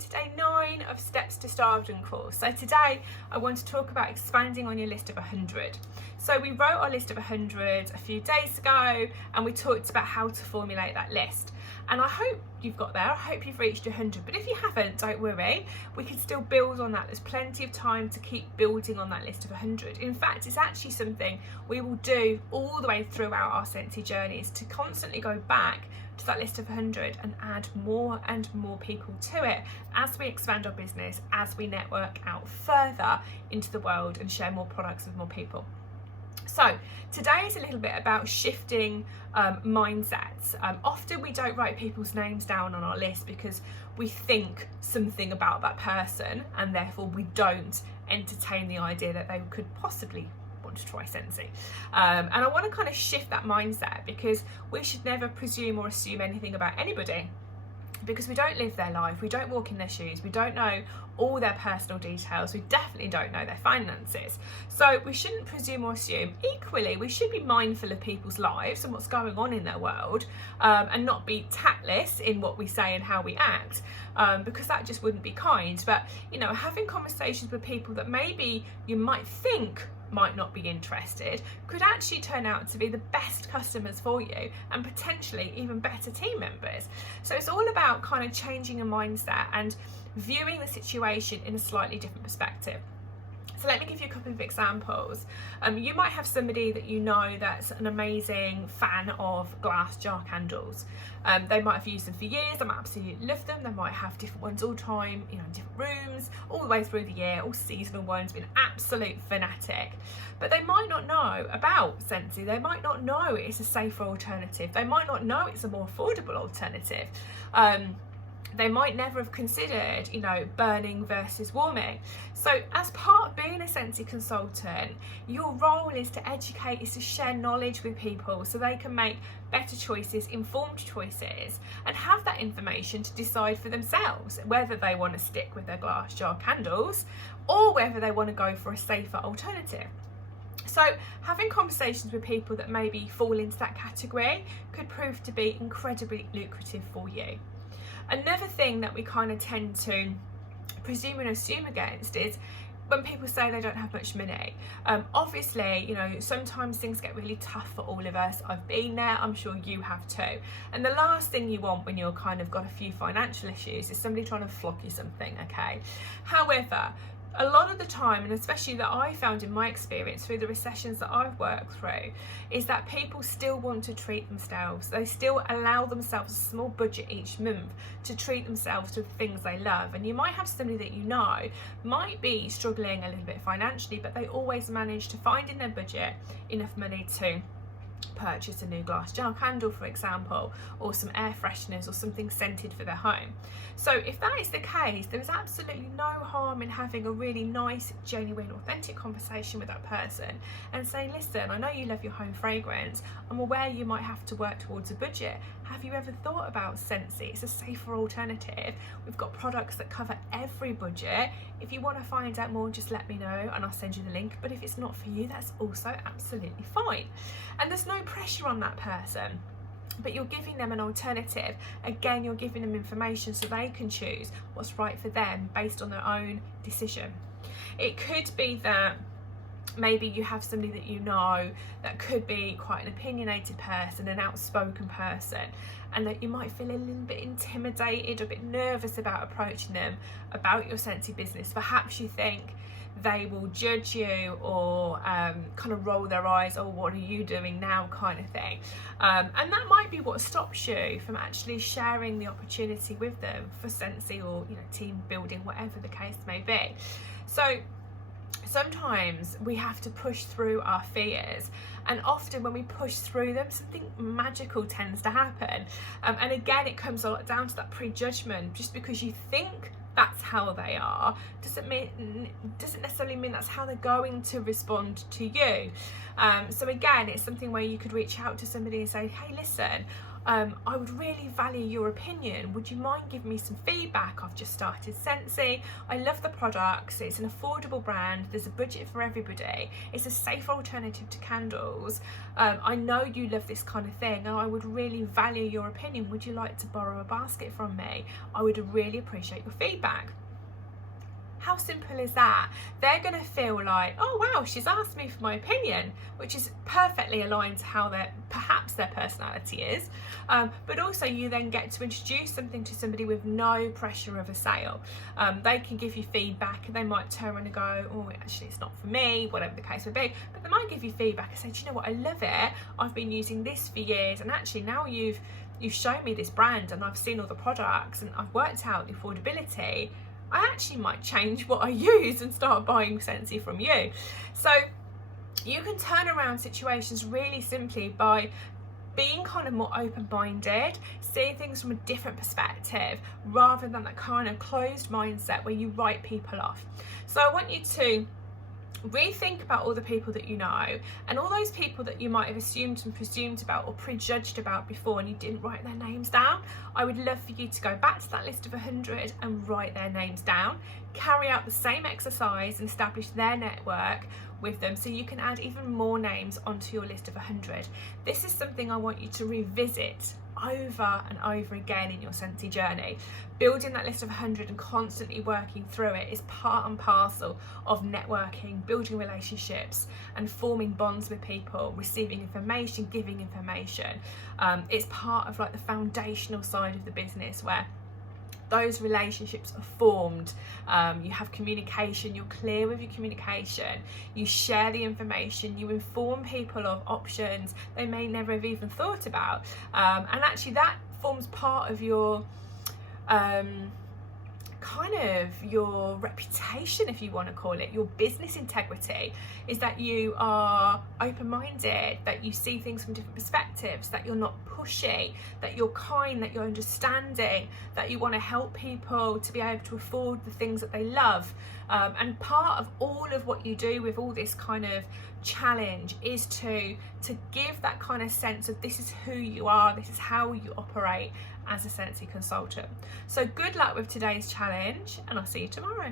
to day 9 of Steps to Stardom course. So today I want to talk about expanding on your list of 100. So we wrote our list of 100 a few days ago and we talked about how to formulate that list. And I hope you've got there, I hope you've reached 100, but if you haven't, don't worry, we can still build on that. There's plenty of time to keep building on that list of 100. In fact, it's actually something we will do all the way throughout our Scentsy journeys, to constantly go back to that list of 100 and add more and more people to it as we expand our business, as we network out further into the world and share more products with more people. So today is a little bit about shifting mindsets. Often we don't write people's names down on our list because we think something about that person and therefore we don't entertain the idea that they could possibly want to try Scentsy. And I want to kind of shift that mindset, because we should never presume or assume anything about anybody, because we don't live their life, we don't walk in their shoes, we don't know all their personal details, we definitely don't know their finances. So we shouldn't presume or assume. Equally, we should be mindful of people's lives and what's going on in their world, and not be tactless in what we say and how we act, because that just wouldn't be kind. But you know, having conversations with people that maybe you might think might not be interested could actually turn out to be the best customers for you and potentially even better team members. So it's all about kind of changing a mindset and viewing the situation in a slightly different perspective. So let me give you a couple of examples. You might have somebody that you know that's an amazing fan of glass jar candles. They might have used them for years, they might absolutely love them, they might have different ones all the time, you know, in different rooms, all the way through the year, all seasonal ones, been absolute fanatic. But they might not know about Scentsy, they might not know it's a safer alternative, they might not know it's a more affordable alternative. They might never have considered, you know, burning versus warming. So as part of being a Scentsy consultant, your role is to educate, is to share knowledge with people so they can make better choices, informed choices, and have that information to decide for themselves whether they want to stick with their glass jar candles or whether they want to go for a safer alternative. So having conversations with people that maybe fall into that category could prove to be incredibly lucrative for you. Another thing that we kind of tend to presume and assume against is when people say they don't have much money. Obviously, you know, sometimes things get really tough for all of us. I've been there, I'm sure you have too. And the last thing you want when you're kind of got a few financial issues is somebody trying to flog you something, okay? However, a lot of the time, and especially that I found in my experience through the recessions that I've worked through, is that people still want to treat themselves. They still allow themselves a small budget each month to treat themselves to the things they love. And you might have somebody that you know might be struggling a little bit financially, but they always manage to find in their budget enough money to purchase a new glass jar candle, for example, or some air fresheners or something scented for their home. So if that is the case, there is absolutely no harm in having a really nice, genuine, authentic conversation with that person and saying, listen, I know you love your home fragrance, I'm aware you might have to work towards a budget. Have you ever thought about Scentsy? It's a safer alternative. We've got products that cover every budget. If you want to find out more, just let me know and I'll send you the link. But if it's not for you, that's also absolutely fine. And there's no pressure on that person, but you're giving them an alternative. Again, you're giving them information so they can choose what's right for them based on their own decision. It could be that maybe you have somebody that you know that could be quite an opinionated person, an outspoken person, and that you might feel a little bit intimidated, a bit nervous about approaching them about your Scentsy business. Perhaps you think they will judge you or kind of roll their eyes, oh, what are you doing now, kind of thing. And that might be what stops you from actually sharing the opportunity with them for Scentsy or, you know, team building, whatever the case may be. So sometimes we have to push through our fears, and often when we push through them, something magical tends to happen. And again, it comes a lot down to that prejudgment. Just because you think that's how they are doesn't necessarily mean that's how they're going to respond to you. So again, it's something where you could reach out to somebody and say, hey, listen, I would really value your opinion. Would you mind giving me some feedback? I've just started Scentsy. I love the products. It's an affordable brand. There's a budget for everybody. It's a safe alternative to candles. I know you love this kind of thing, and I would really value your opinion. Would you like to borrow a basket from me? I would really appreciate your feedback. How simple is that? They're going to feel like, oh wow, she's asked me for my opinion, which is perfectly aligned to how perhaps their personality is. But also you then get to introduce something to somebody with no pressure of a sale. They can give you feedback, and they might turn around and go, oh, actually it's not for me, whatever the case may be. But they might give you feedback and say, do you know what, I love it. I've been using this for years, and actually now you've shown me this brand and I've seen all the products and I've worked out the affordability. I actually might change what I use and start buying Scentsy from you. So you can turn around situations really simply by being kind of more open-minded, seeing things from a different perspective, rather than that kind of closed mindset where you write people off. So I want you to rethink about all the people that you know, and all those people that you might have assumed and presumed about or prejudged about before and you didn't write their names down. I would love for you to go back to that list of 100 and write their names down, carry out the same exercise and establish their network with them, so you can add even more names onto your list of 100. This is something I want you to revisit over and over again in your Scentsy journey. Building that list of 100 and constantly working through it is part and parcel of networking, building relationships and forming bonds with people, receiving information, giving information. It's part of like the foundational side of the business where those relationships are formed. You have communication, you're clear with your communication, you share the information, you inform people of options they may never have even thought about, and actually that forms part of your kind of your reputation, if you want to call it, your business integrity, is that you are open-minded, that you see things from different perspectives, that you're not pushy, that you're kind, that you're understanding, that you want to help people to be able to afford the things that they love. And part of all of what you do with all this kind of challenge is to give that kind of sense of this is who you are, this is how you operate as a Scentsy consultant. So good luck with today's challenge, and I'll see you tomorrow.